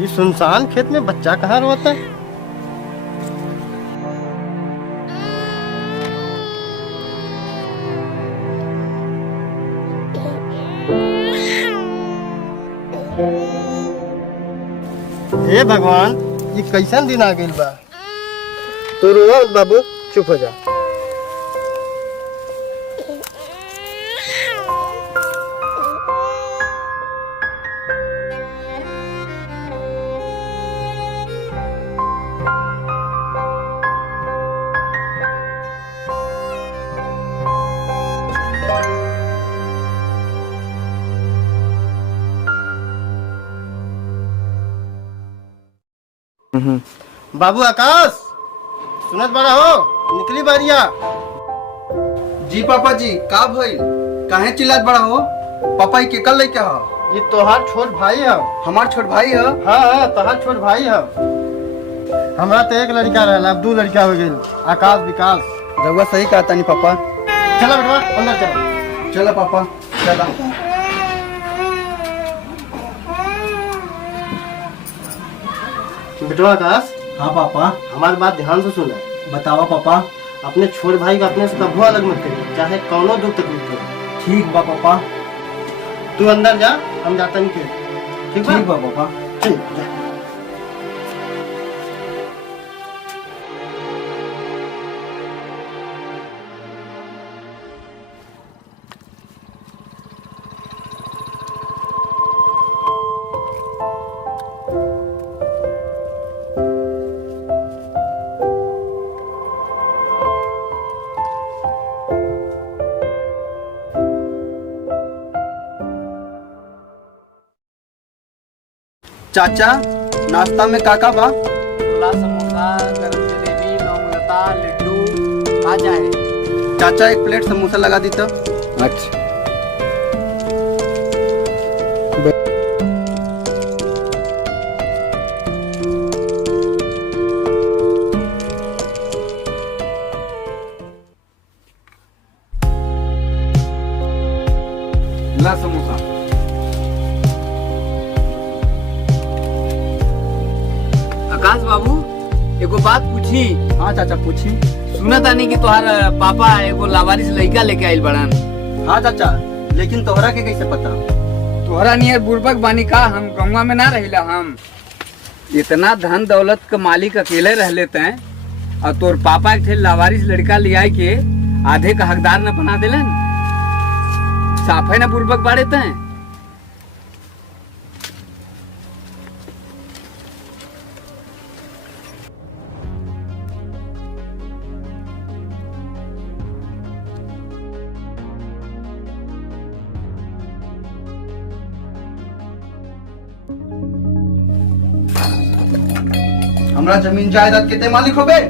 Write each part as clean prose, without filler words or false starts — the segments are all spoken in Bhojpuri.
इस सुनसान खेत में बच्चा कहाँ रोता है? हे भगवान, ये कैसन दिन आ गइल बा। तू रो मत बाबू, चुप हो जा। बाबू आकाश, सुनत बड़ा हो? निकली बारिया। जी पापा जी, का भइल? काहे चिल्लात बड़ा हो? पापा के कल लेके हो? ये तोहार छोट भाई है। हमार छोट भाई है? हाँ, तोहार छोट भाई है। हमरा तो एक लड़का रहला, अब 2 लड़का हो गइल, आकाश विकास। रउआ सही कहा तानी पापा। चला बेटवा, अंदर चला। चला पापा, चला। बेटवा आकाश, हाँ पापा। हमारी बात ध्यान से सुना। बतावा पापा। अपने छोटे भाई को अपने से कभी अलग मत करिए, चाहे कौनो दुख तकलीफ हो। ठीक बा पापा। तू अंदर जा, हम जाते नहीं। ठीक ठीक बा पापा। ठीक जा। चाचा, नाश्ता में काका बा? छोला, समोसा, गरम जलेबी, लौंग लता, लड्डू आ जाए। चाचा, एक प्लेट समोसा लगा दी तो। अच्छा। ला समोसा। आकाश बाबू, एगो बात पूछी। हाँ चाचा, पूछी। सुना तानी कि तोहार पापा एगो लावारिस लड़का लेके आइल बड़न। हाँ चाचा, लेकिन तोहरा के कैसे पता? तोहरा नियर बुर्बक बानी का? हम गंगा में ना रहिला। हम इतना धन दौलत का मालिक अकेले रह लेते हैं, और तोर पापा एक लावारिस लड़का ले आए के आधे का हकदार न बना देलन। साफे न बुर्बक बाड़े तैं। हमरा जमीन जायदाद के ते मालिक हो गए।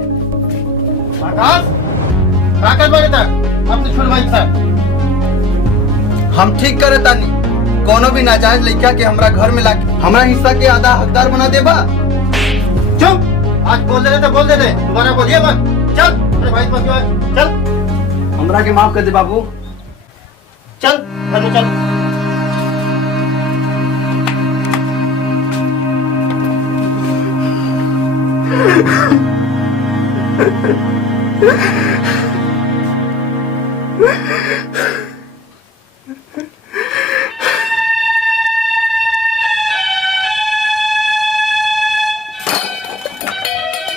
आकाश, काकर बड़े था अपने छोटे भाई के साथ। हम ठीक करे तानी, कोनो भी नाजायज लड़का के हमरा घर में लाके हमरा हिस्सा के आधा हकदार बना देबा। चुप, आज बोल दे रहे तो बोल दे रहे, दोबारा बोलिए मत। चल, अरे भाई मत क्यों? चल, हमरा के माफ कर दे बाबू। चल घर में चल।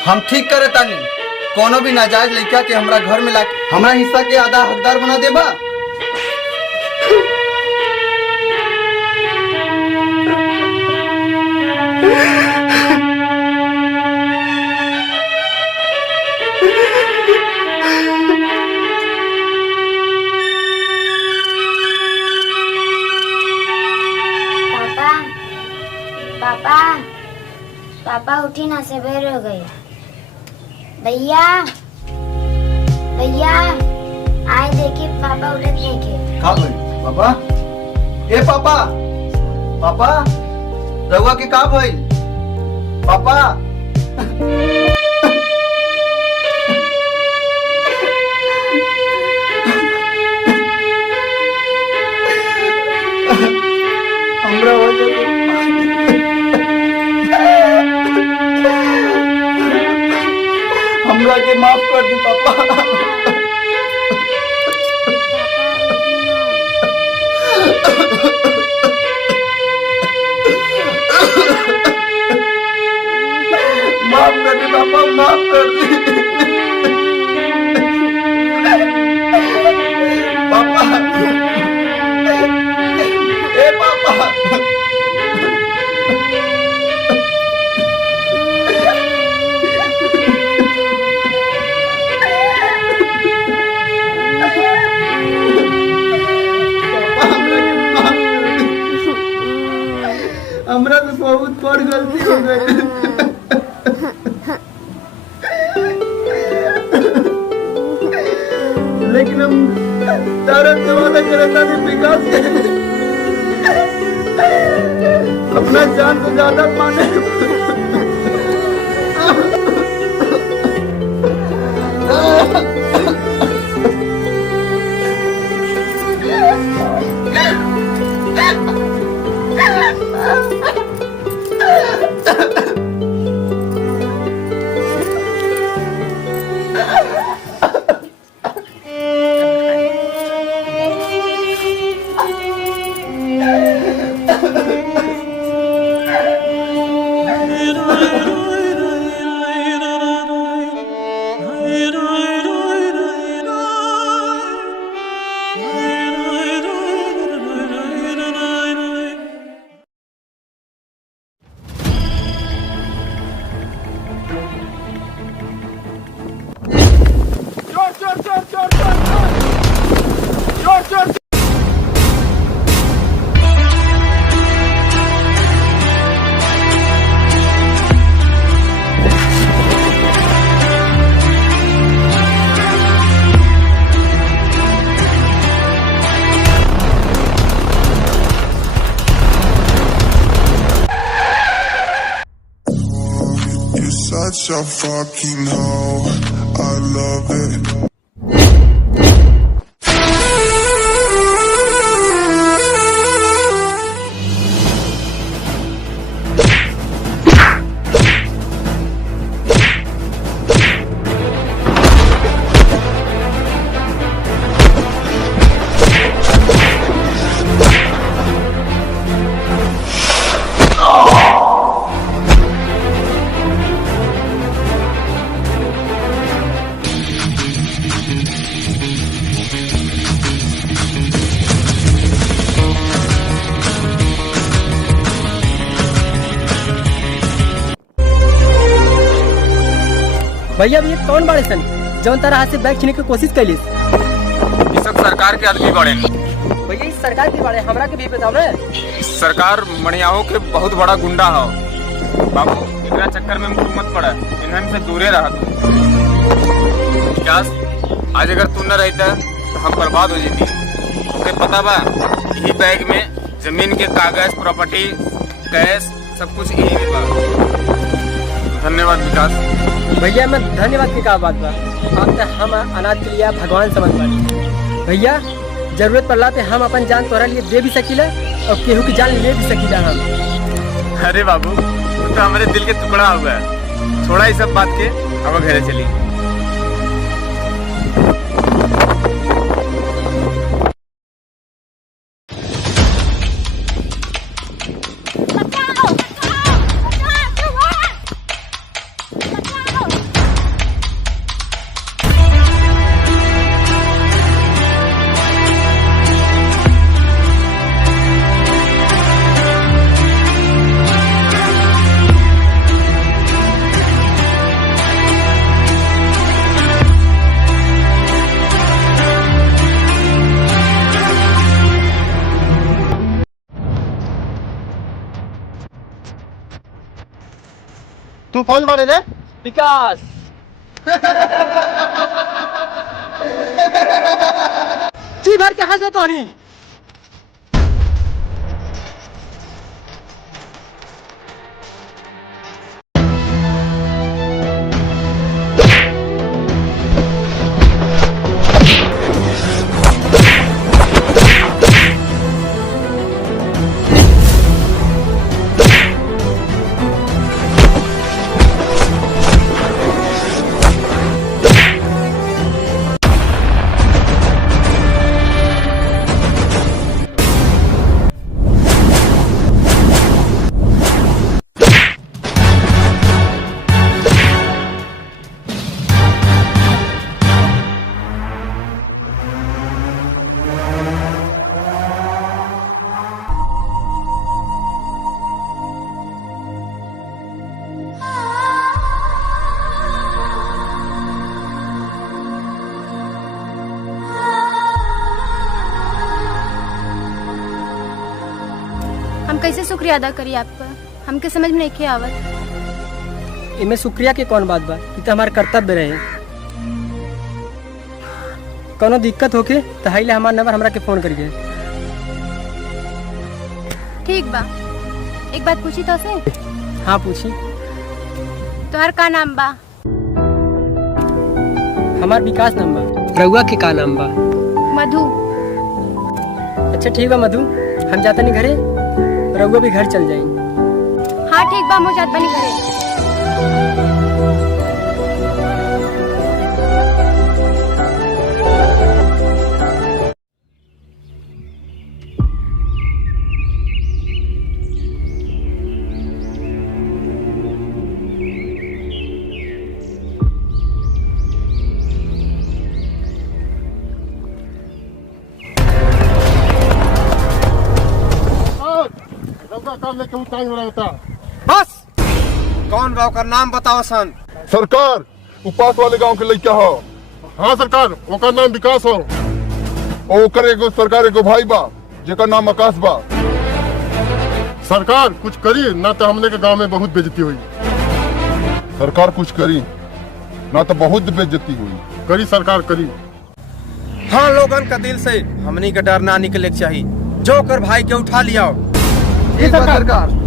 हम ठीक करे तानी, कोनो भी नाजायज लड़का के हमरा घर में लाके हमरा हिस्सा के आधा हकदार बना देबा। पापा, पापा उठी ना, सवेर हो गई। भैया, भैया आए देखिए, पापा उलट नहीं के। का भइल पापा? ए पापा, पापा रउआ के का भइल? पापा हमरा वजह से हमरा के माफ कर दी पापा। माफ कर दी पापा, माफ कर दी पापा। ए पापा, हमरा तो बहुत बड़ गलती हो गई। लेकिन हम तारा से वादा करता नहीं विकास के अपना जान से ज्यादा माने। Such a fucking hoe, I love it. भैया भी कौन बाड़े सन जौन तारा हाथ से बैग छीने की कोशिश कैलिस? ये सब सरकार के आदमी बड़े। भैया इस सरकार के बारे हमरा के भी बताओ ना। सरकार मणियाओं के बहुत बड़ा गुंडा हो बाबू, इतना चक्कर में मुझे मत पड़ा, इन्हन से दूरे रहा तू। विकास, आज अगर तू न रहता तो हम बर्बाद हो जाती। तुझे पता बा यही बैग में जमीन के कागज, प्रॉपर्टी, कैश सब कुछ यही में बा। धन्यवाद विकास। भैया मैं धन्यवाद की का बात बा, आप तो हम अनाथ के लिए भगवान समझ पानी। भैया जरूरत पड़ला पे हम अपन जान तोहरा लिए दे भी सकीला और केहू की जान ले भी सकीला हम। अरे बाबू, तू तो हमारे दिल के टुकड़ा हुआ है। छोड़ा ये सब बात के, अब घरे चली। तू कौन बाड़े रे? विकास। जी भर के हंसे तो नहीं। हम कैसे शुक्रिया अदा करी आपका, हमके समझ में नहीं आवत। इमे शुक्रिया के कौन बात बा, ई तो हमार कर्तव्य रहे। कोनो दिक्कत होके तो हाइले हमार नंबर हमरा के फोन करिए। ठीक बा, एक बात पूछी तो से? हाँ पूछी। तोहर का नाम बा? हमार विकास नाम बा। रउआ के का नाम बा? मधु। अच्छा ठीक बा मधु, हम जाता नहीं घरे, रउआ भी घर चल जाई। हाँ ठीक बा, हम जात बनी घरे। बस कौन बा ओकर नाम बताओ सन। सरकार उपास वाले गांव के लड़का हो। हाँ सरकार, ओकर नाम विकास हो। ओकर एगो सरकार एगो भाई बा जेकर नाम आकाश बा। सरकार कुछ करी ना तो हमने के गांव में बहुत बेइज्जती हुई। सरकार कुछ करी ना तो बहुत बेइज्जती हुई। करी सरकार करी। हाँ लोगन का दिल से हमनी के डर ना निकले के चाहिए। जो कर भाई के उठा लिया। ठीक बा सरकार।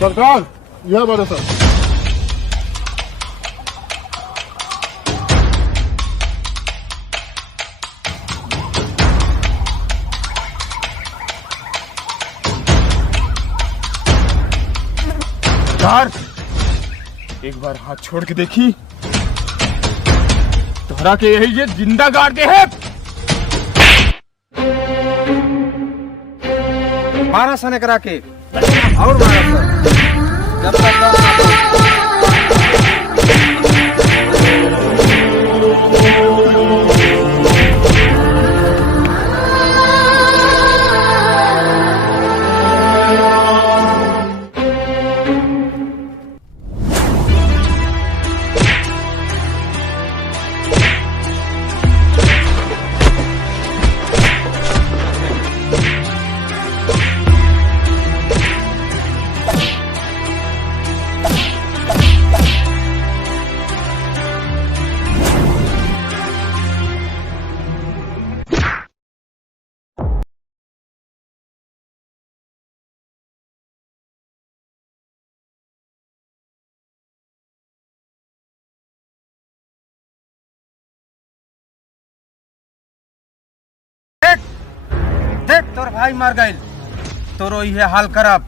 सरकार यह बड़े सर। सरकार एक बार हाथ छोड़ के देखी, तोहरा के यही जे जिंदा गाड़ के है। मारा सने करा के और मारा सर। जब देख तोर भाई मर गए, तोरो ये हाल करब।